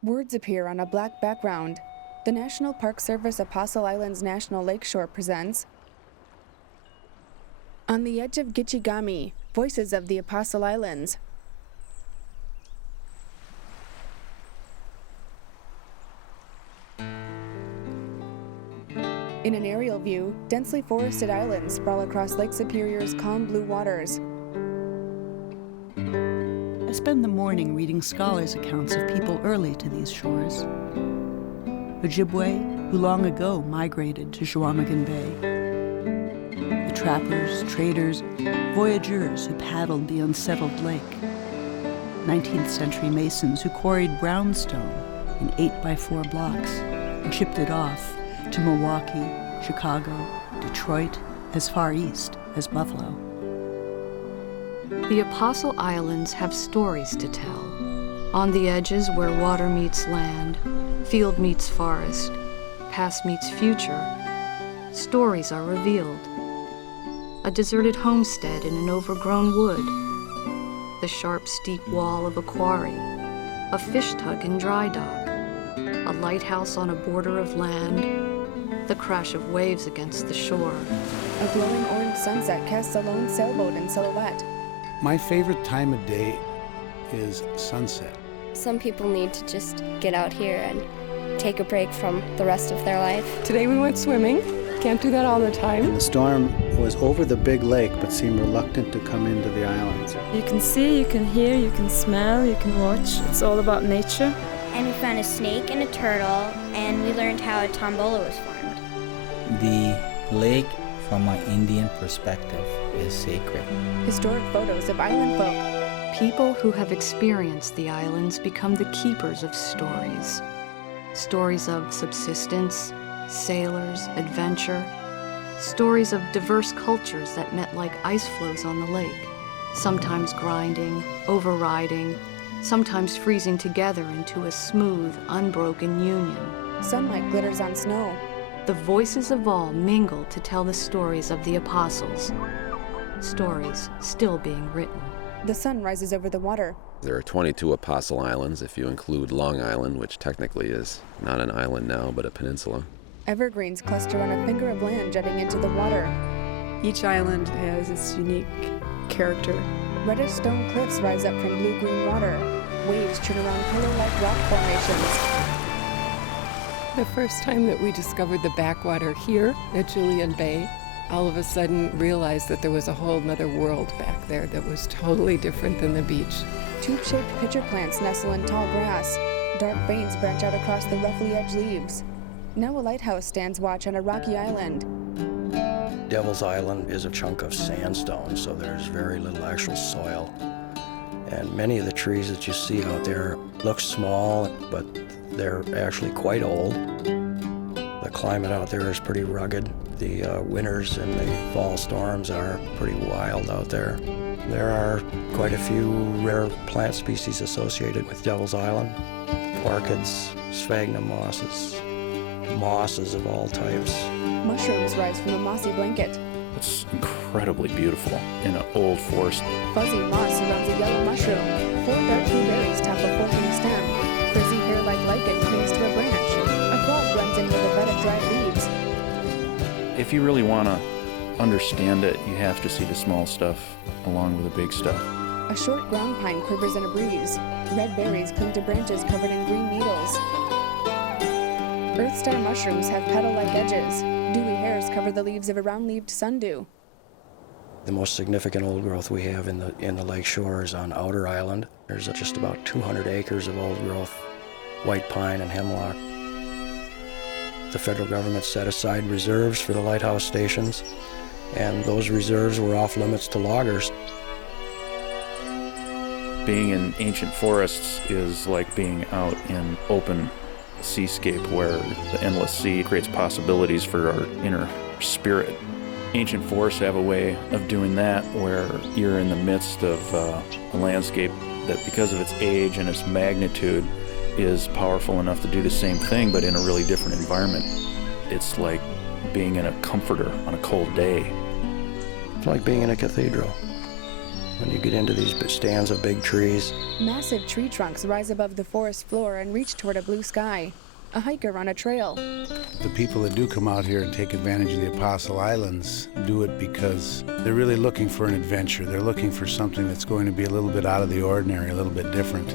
Words appear on a black background. The National Park Service Apostle Islands National Lakeshore presents On the Edge of Gichigami, Voices of the Apostle Islands. In an aerial view, densely forested islands sprawl across Lake Superior's calm blue waters. I spend the morning reading scholars' accounts of people early to these shores. Ojibwe, who long ago migrated to Chequamegon Bay. The trappers, traders, voyageurs who paddled the unsettled lake. 19th century masons who quarried brownstone in 8x4 blocks and shipped it off to Milwaukee, Chicago, Detroit, as far east as Buffalo. The Apostle Islands have stories to tell. On the edges where water meets land, field meets forest, past meets future, stories are revealed. A deserted homestead in an overgrown wood, the sharp, steep wall of a quarry, a fish tug in dry dock, a lighthouse on a border of land, the crash of waves against the shore. A glowing orange sunset casts a lone sailboat in silhouette. My favorite time of day is sunset. Some people need to just get out here and take a break from the rest of their life. Today we went swimming. Can't do that all the time. And the storm was over the big lake, but seemed reluctant to come into the islands. You can see, you can hear, you can smell, you can watch. It's all about nature. And we found a snake and a turtle, and we learned how a tombola was formed. The lake, from my Indian perspective, is sacred. Historic photos of island folk. People who have experienced the islands become the keepers of stories. Stories of subsistence, sailors, adventure. Stories of diverse cultures that met like ice floes on the lake, sometimes grinding, overriding, sometimes freezing together into a smooth, unbroken union. Sunlight glitters on snow. The voices of all mingle to tell the stories of the apostles. Stories still being written. The sun rises over the water. There are 22 Apostle Islands if you include Long Island, which technically is not an island now, but a peninsula. Evergreens cluster on a finger of land jutting into the water. Each island has its unique character. Reddish stone cliffs rise up from blue-green water. Waves churn around pillar-like rock formations. The first time that we discovered the backwater here at Julian Bay, all of a sudden realized that there was a whole other world back there that was totally different than the beach. Tube-shaped pitcher plants nestle in tall grass. Dark veins branch out across the roughly edged leaves. Now a lighthouse stands watch on a rocky island. Devil's Island is a chunk of sandstone, so there's very little actual soil. And many of the trees that you see out there look small, but they're actually quite old. The climate out there is pretty rugged. The winters and the fall storms are pretty wild out there. There are quite a few rare plant species associated with Devil's Island. Orchids, sphagnum mosses of all types. Mushrooms rise from a mossy blanket. It's incredibly beautiful in an old forest. Fuzzy moss surrounds a yellow mushroom. 4 dark blue berries top a forking stem. Frizzy hair-like lichen clings to a branch. A frog blends in with a bed of dried leaves. If you really want to understand it, you have to see the small stuff along with the big stuff. A short ground pine quivers in a breeze. Red berries cling to branches covered in green needles. Earth star mushrooms have petal-like edges. Dewy hairs cover the leaves of a round-leaved sundew. The most significant old growth we have in the lake shore is on Outer Island. There's just about 200 acres of old growth, white pine and hemlock. The federal government set aside reserves for the lighthouse stations, and those reserves were off limits to loggers. Being in ancient forests is like being out in open seascape where the endless sea creates possibilities for our inner spirit. Ancient forests have a way of doing that where you're in the midst of a landscape that, because of its age and its magnitude, is powerful enough to do the same thing but in a really different environment. It's like being in a comforter on a cold day. It's like being in a cathedral. when you get into these stands of big trees. Massive tree trunks rise above the forest floor and reach toward a blue sky. A hiker on a trail. The people that do come out here and take advantage of the Apostle Islands do it because they're really looking for an adventure. They're looking for something that's going to be a little bit out of the ordinary, a little bit different.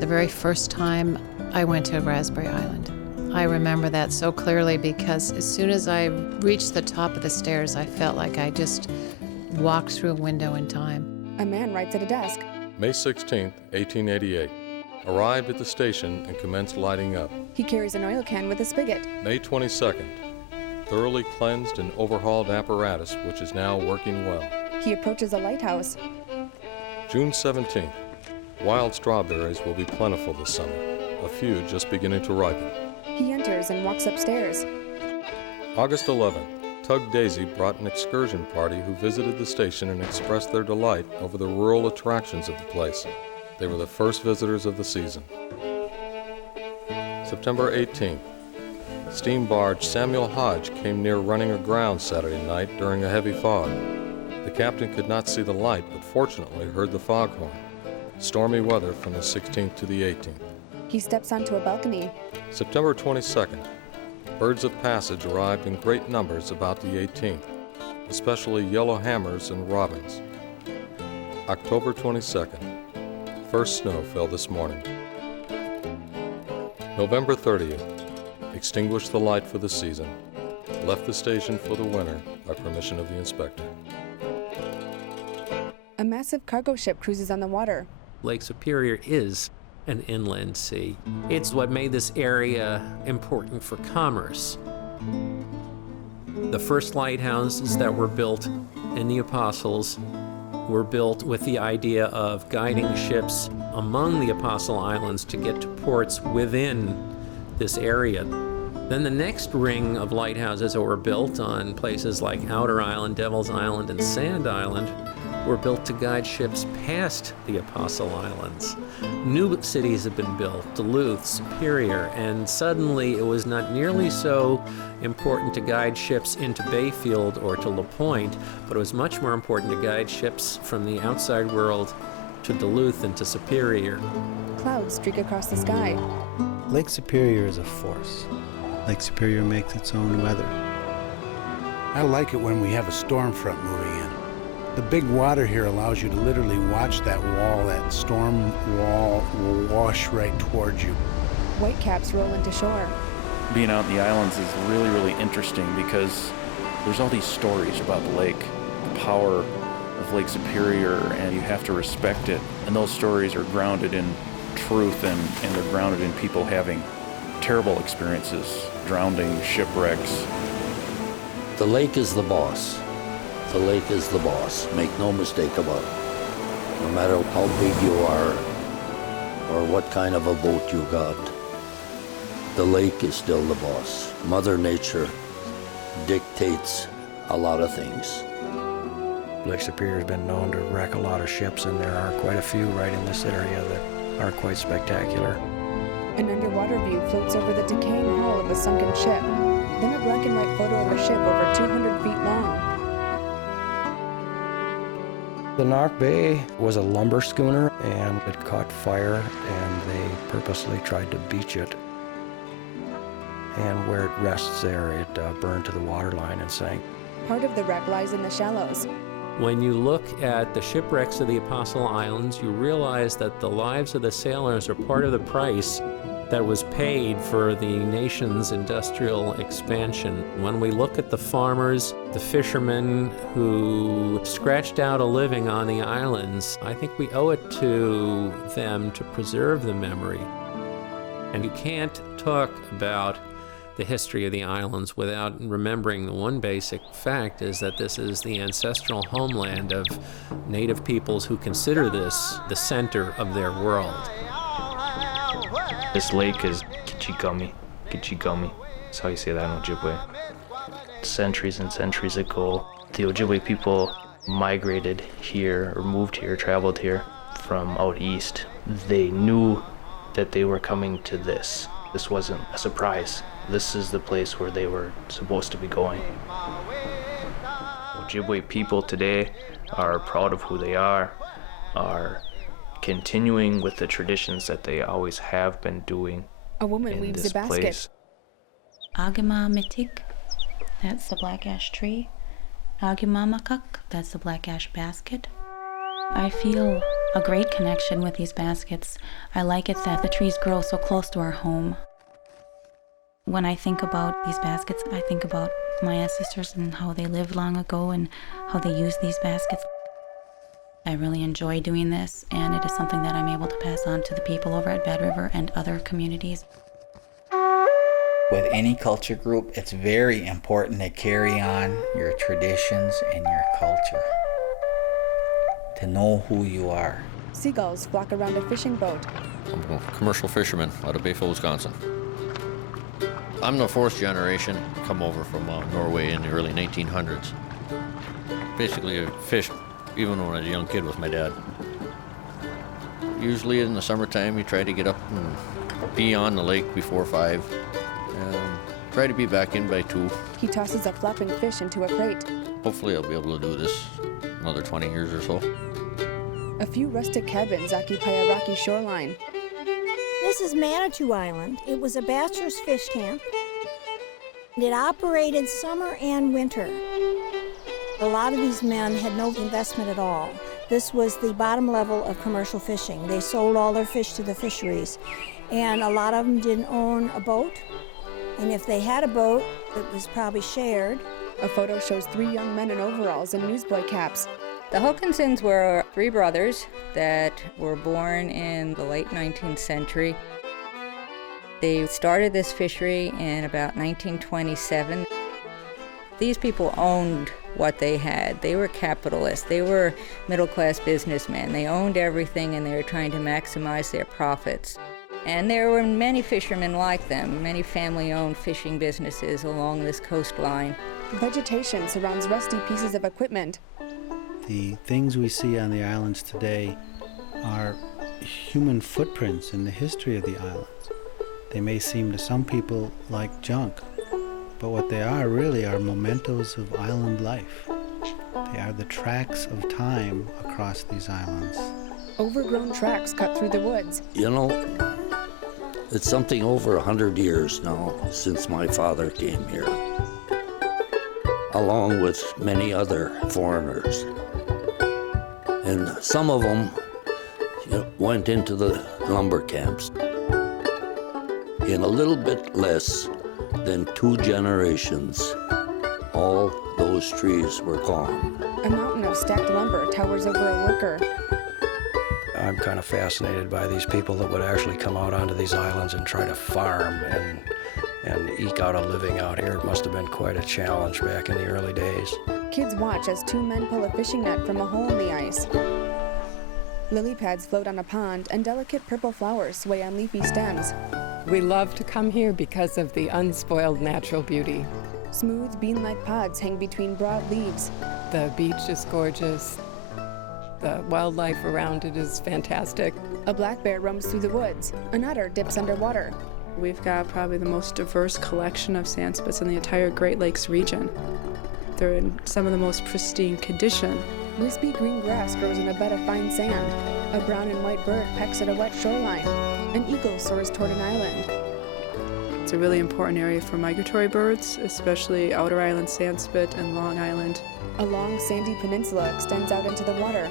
The very first time I went to Raspberry Island, I remember that so clearly because as soon as I reached the top of the stairs, I felt like I just walked through a window in time. A man writes at a desk. May 16th, 1888. Arrived at the station and commenced lighting up. He carries an oil can with a spigot. May 22nd. Thoroughly cleansed and overhauled apparatus, which is now working well. He approaches a lighthouse. June 17th. Wild strawberries will be plentiful this summer, a few just beginning to ripen. He enters and walks upstairs. August 11th. Tug Daisy brought an excursion party who visited the station and expressed their delight over the rural attractions of the place. They were the first visitors of the season. September 18th. Steam barge Samuel Hodge came near running aground Saturday night during a heavy fog. The captain could not see the light, but fortunately heard the foghorn. Stormy weather from the 16th to the 18th. He steps onto a balcony. September 22nd. Birds of passage arrived in great numbers about the 18th, especially yellow hammers and robins. October 22nd. First snow fell this morning. November 30th. Extinguished the light for the season. Left the station for the winter by permission of the inspector. A massive cargo ship cruises on the water. Lake Superior is an inland sea. It's what made this area important for commerce. The first lighthouses that were built in the Apostles were built with the idea of guiding ships among the Apostle Islands to get to ports within this area. Then the next ring of lighthouses that were built on places like Outer Island, Devil's Island, and Sand Island were built to guide ships past the Apostle Islands. New cities have been built, Duluth, Superior, and suddenly it was not nearly so important to guide ships into Bayfield or to La Pointe, but it was much more important to guide ships from the outside world to Duluth and to Superior. Clouds streak across the sky. Lake Superior is a force. Lake Superior makes its own weather. I like it when we have a storm front moving in. The big water here allows you to literally watch that wall, that storm wall, wash right towards you. Whitecaps roll into shore. Being out in the islands is really, really interesting because there's all these stories about the lake, the power of Lake Superior, and you have to respect it. And those stories are grounded in truth and they're grounded in people having terrible experiences, drowning, shipwrecks. The lake is the boss. The lake is the boss. Make no mistake about it. No matter how big you are or what kind of a boat you got, the lake is still the boss. Mother Nature dictates a lot of things. Lake Superior has been known to wreck a lot of ships, and there are quite a few right in this area that are quite spectacular. An underwater view floats over the decaying hull of a sunken ship. Then a black and white photo of a ship over 200 feet long. The Knock Bay was a lumber schooner, and it caught fire, and they purposely tried to beach it. And where it rests there, it burned to the waterline and sank. Part of the wreck lies in the shallows. When you look at the shipwrecks of the Apostle Islands, you realize that the lives of the sailors are part of the price that was paid for the nation's industrial expansion. When we look at the farmers, the fishermen who scratched out a living on the islands, I think we owe it to them to preserve the memory. And you can't talk about the history of the islands without remembering the one basic fact is that this is the ancestral homeland of native peoples who consider this the center of their world. This lake is Gichigami. Gichigami. That's how you say that in Ojibwe. Centuries and centuries ago, the Ojibwe people migrated here, or moved here, traveled here from out east. They knew that they were coming to this. This wasn't a surprise. This is the place where they were supposed to be going. Ojibwe people today are proud of who they are continuing with the traditions that they always have been doing. A woman in weaves this a basket. place. Agima mitik, that's the black ash tree. Agimamakak, that's the black ash basket. I feel a great connection with these baskets. I like it that the trees grow so close to our home. When I think about these baskets, I think about my ancestors and how they lived long ago and how they used these baskets. I really enjoy doing this, and it is something that I'm able to pass on to the people over at Bad River and other communities. With any culture group, it's very important to carry on your traditions and your culture, to know who you are. Seagulls flock around a fishing boat. I'm a commercial fisherman out of Bayfield, Wisconsin. I'm the fourth generation, come over from Norway in the early 1900s. Basically, I fished even when I was a young kid with my dad. Usually in the summertime, you try to get up and be on the lake before 5. Try to be back in by 2. He tosses a flapping fish into a crate. Hopefully I'll be able to do this another 20 years or so. A few rustic cabins occupy a rocky shoreline. This is Manitou Island. It was a bachelor's fish camp. It operated summer and winter. A lot of these men had no investment at all. This was the bottom level of commercial fishing. They sold all their fish to the fisheries, and a lot of them didn't own a boat. And if they had a boat, it was probably shared. A photo shows 3 young men in overalls and newsboy caps. The Hokinsons were 3 brothers that were born in the late 19th century. They started this fishery in about 1927. These people owned what they had. They were capitalists. They were middle-class businessmen. They owned everything, and they were trying to maximize their profits. And there were many fishermen like them, many family-owned fishing businesses along this coastline. Vegetation surrounds rusty pieces of equipment. The things we see on the islands today are human footprints in the history of the islands. They may seem to some people like junk, but what they are really are mementos of island life. They are the tracks of time across these islands. Overgrown tracks cut through the woods. You know, it's something over 100 years now since my father came here, along with many other foreigners. And some of them went into the lumber camps. In a little bit less than 2 generations, all those trees were gone. A mountain of stacked lumber towers over a worker. I'm kind of fascinated by these people that would actually come out onto these islands and try to farm and eke out a living out here. It must have been quite a challenge back in the early days. Kids watch as 2 men pull a fishing net from a hole in the ice. Lily pads float on a pond, and delicate purple flowers sway on leafy stems. We love to come here because of the unspoiled natural beauty. Smooth, bean-like pods hang between broad leaves. The beach is gorgeous. The wildlife around it is fantastic. A black bear roams through the woods. An otter dips underwater. We've got probably the most diverse collection of sandspits in the entire Great Lakes region. They're in some of the most pristine condition. Wispy green grass grows in a bed of fine sand. A brown and white bird pecks at a wet shoreline. An eagle soars toward an island. It's a really important area for migratory birds, especially Outer Island sandspit and Long Island. A long sandy peninsula extends out into the water.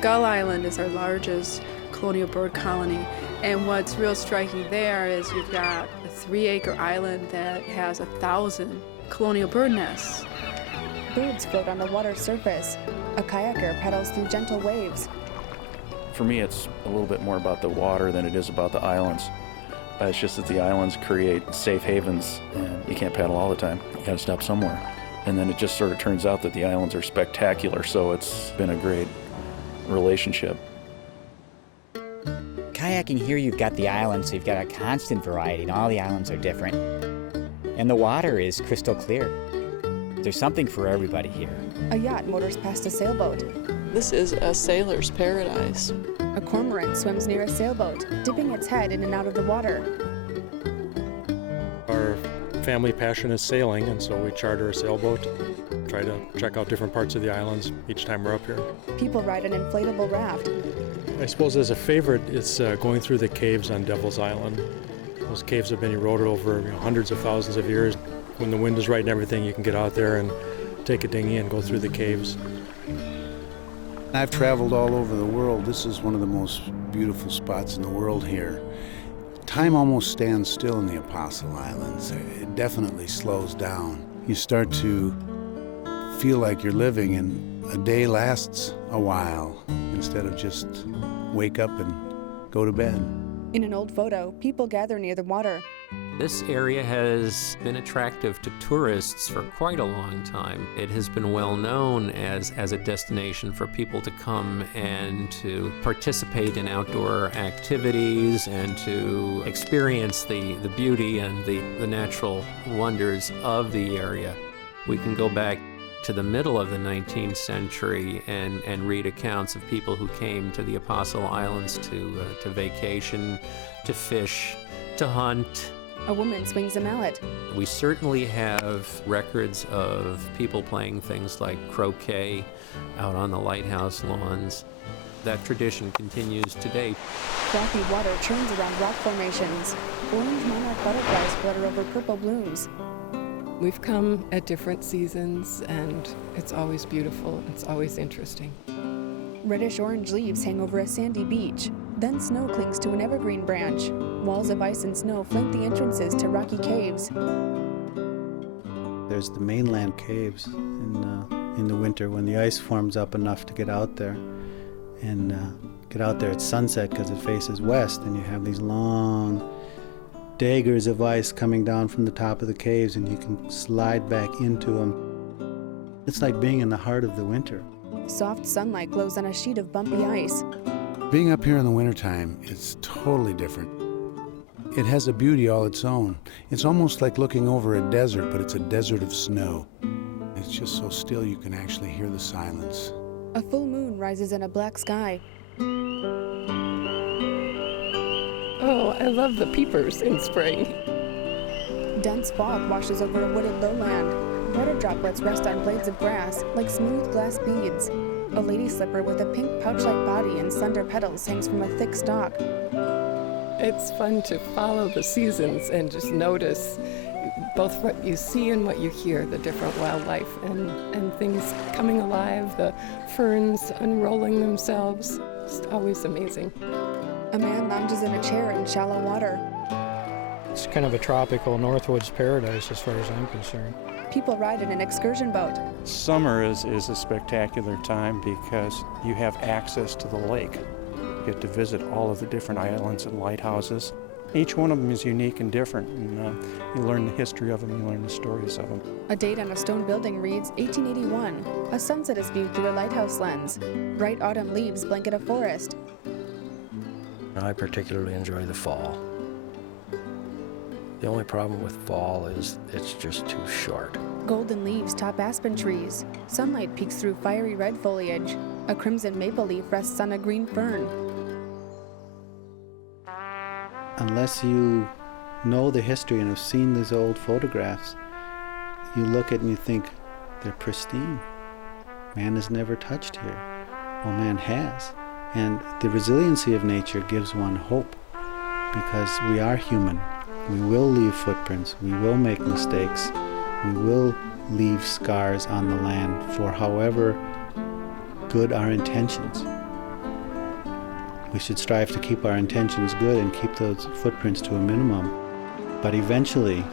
Gull Island is our largest colonial bird colony, and what's real striking there is you've got a 3-acre island that has 1,000 colonial bird nests. Birds float on the water's surface. A kayaker pedals through gentle waves. For me, it's a little bit more about the water than it is about the islands. It's just that the islands create safe havens, and you can't paddle all the time. You gotta stop somewhere. And then it just sort of turns out that the islands are spectacular, so it's been a great relationship. Kayaking here, you've got the islands, so you've got a constant variety, and all the islands are different. And the water is crystal clear. There's something for everybody here. A yacht motors past a sailboat. This is a sailor's paradise. A cormorant swims near a sailboat, dipping its head in and out of the water. Our family passion is sailing, and so we charter a sailboat try to check out different parts of the islands each time we're up here. People ride an inflatable raft. I suppose as a favorite, it's going through the caves on Devil's Island. Those caves have been eroded over hundreds of thousands of years. When the wind is right and everything, you can get out there and take a dinghy and go through the caves. I've traveled all over the world. This is one of the most beautiful spots in the world here. Time almost stands still in the Apostle Islands. It definitely slows down. You start to feel like you're living, and a day lasts a while instead of just wake up and go to bed. In an old photo, people gather near the water. This area has been attractive to tourists for quite a long time. It has been well known as a destination for people to come and to participate in outdoor activities and to experience the beauty and the natural wonders of the area. We can go back to the middle of the 19th century and read accounts of people who came to the Apostle Islands to vacation, to fish, to hunt. A woman swings a mallet. We certainly have records of people playing things like croquet out on the lighthouse lawns. That tradition continues today. Frothy water churns around rock formations. Orange monarch butterflies flutter over purple blooms. We've come at different seasons, and it's always beautiful. It's always interesting. Reddish-orange leaves hang over a sandy beach. Then snow clings to an evergreen branch. Walls of ice and snow flank the entrances to rocky caves. There's the mainland caves in the winter when the ice forms up enough to get out there. And get out there at sunset because it faces west, and you have these long daggers of ice coming down from the top of the caves, and you can slide back into them. It's like being in the heart of the winter. Soft sunlight glows on a sheet of bumpy ice. Being up here in the wintertime is totally different. It has a beauty all its own. It's almost like looking over a desert, but it's a desert of snow. It's just so still you can actually hear the silence. A full moon rises in a black sky. Oh, I love the peepers in spring. Dense fog washes over a wooded lowland. Water droplets rest on blades of grass like smooth glass beads. A lady slipper with a pink pouch-like body and slender petals hangs from a thick stalk. It's fun to follow the seasons and just notice both what you see and what you hear, the different wildlife and things coming alive, the ferns unrolling themselves. It's always amazing. A man lounges in a chair in shallow water. It's kind of a tropical Northwoods paradise as far as I'm concerned. People ride in an excursion boat. Summer is a spectacular time because you have access to the lake. You get to visit all of the different islands and lighthouses. Each one of them is unique and different, and you learn the history of them, you learn the stories of them. A date on a stone building reads 1881. A sunset is viewed through a lighthouse lens. Bright autumn leaves blanket a forest. I particularly enjoy the fall. The only problem with fall is it's just too short. Golden leaves top aspen trees. Sunlight peeks through fiery red foliage. A crimson maple leaf rests on a green fern. Unless you know the history and have seen these old photographs, you look at it and you think, they're pristine. Man has never touched here. Well, man has. And the resiliency of nature gives one hope, because we are human. We will leave footprints. We will make mistakes. We will leave scars on the land for however good our intentions. We should strive to keep our intentions good and keep those footprints to a minimum. But eventually,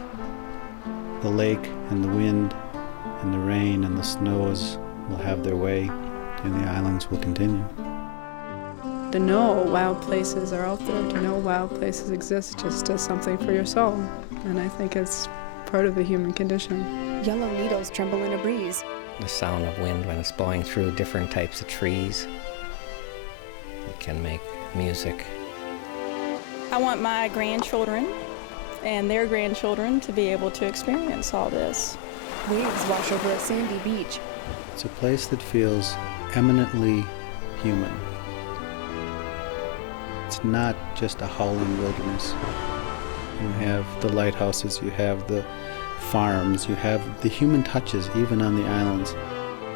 the lake and the wind and the rain and the snows will have their way, and the islands will continue. To know wild places are out there, to know wild places exist just does something for your soul. And I think it's part of the human condition. Yellow needles tremble in a breeze. The sound of wind when it's blowing through different types of trees. It can make music. I want my grandchildren and their grandchildren to be able to experience all this. Waves wash over a sandy beach. It's a place that feels eminently human. It's not just a howling wilderness. You have the lighthouses, you have the farms, you have the human touches even on the islands,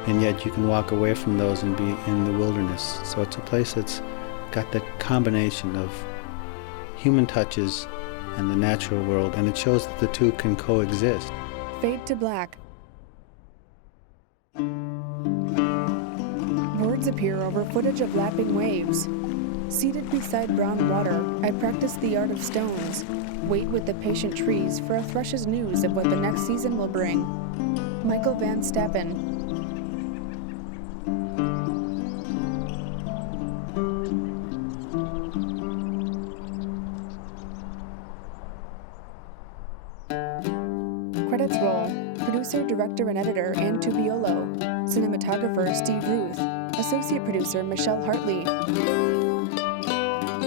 and yet you can walk away from those and be in the wilderness. So it's a place that's got that combination of human touches and the natural world, and it shows that the two can coexist. Fade to black. Words appear over footage of lapping waves. Seated beside brown water, I practice the art of stones. Wait with the patient trees for a thrush's news of what the next season will bring. Michael Van Stappen. Credits roll. Producer, director, and editor Ann Tubiolo. Cinematographer Steve Ruth. Associate producer Michelle Hartley.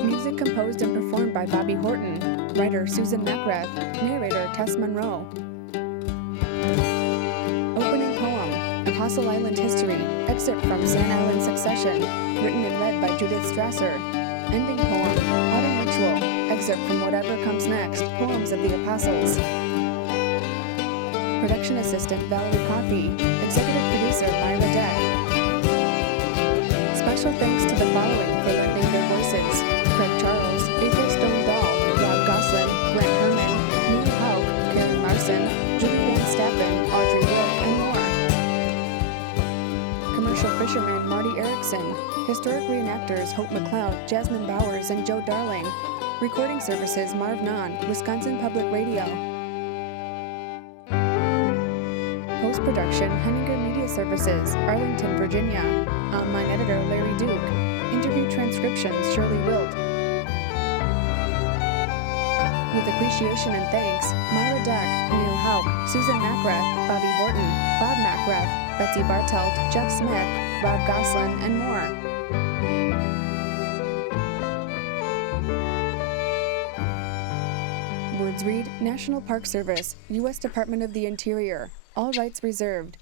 Music composed and performed by Bobby Horton. Writer Susan McGrath. Narrator Tess Monroe. Opening poem, Apostle Island History. Excerpt from Sand Island Succession. Written and read by Judith Strasser. Ending poem, Autumn Ritual. Excerpt from Whatever Comes Next. Poems of the Apostles. Production assistant Valerie Coffey. Executive producer Myra Deck. Special thanks to the following for lending their voices: Craig Charles, April Stone Dahl, Rob Gosselin, Grant Herman, Neil Haug, Karen Larson, Julie Van Stappen, Audrey Wood, and more. Commercial fisherman Marty Erickson. Historic reenactors Hope McLeod, Jasmine Bowers, and Joe Darling. Recording services Marv Nahn, Wisconsin Public Radio. Post-production, Henninger Media Services, Arlington, Virginia. Online editor, Larry Duke. Interview transcriptions, Shirley Wilt. With appreciation and thanks, Myra Deck, Neil Haupt, Susan McGrath, Bobby Horton, Bob McGrath, Betsy Bartelt, Jeff Smith, Rob Gosselin, and more. Words read, National Park Service, U.S. Department of the Interior. All rights reserved.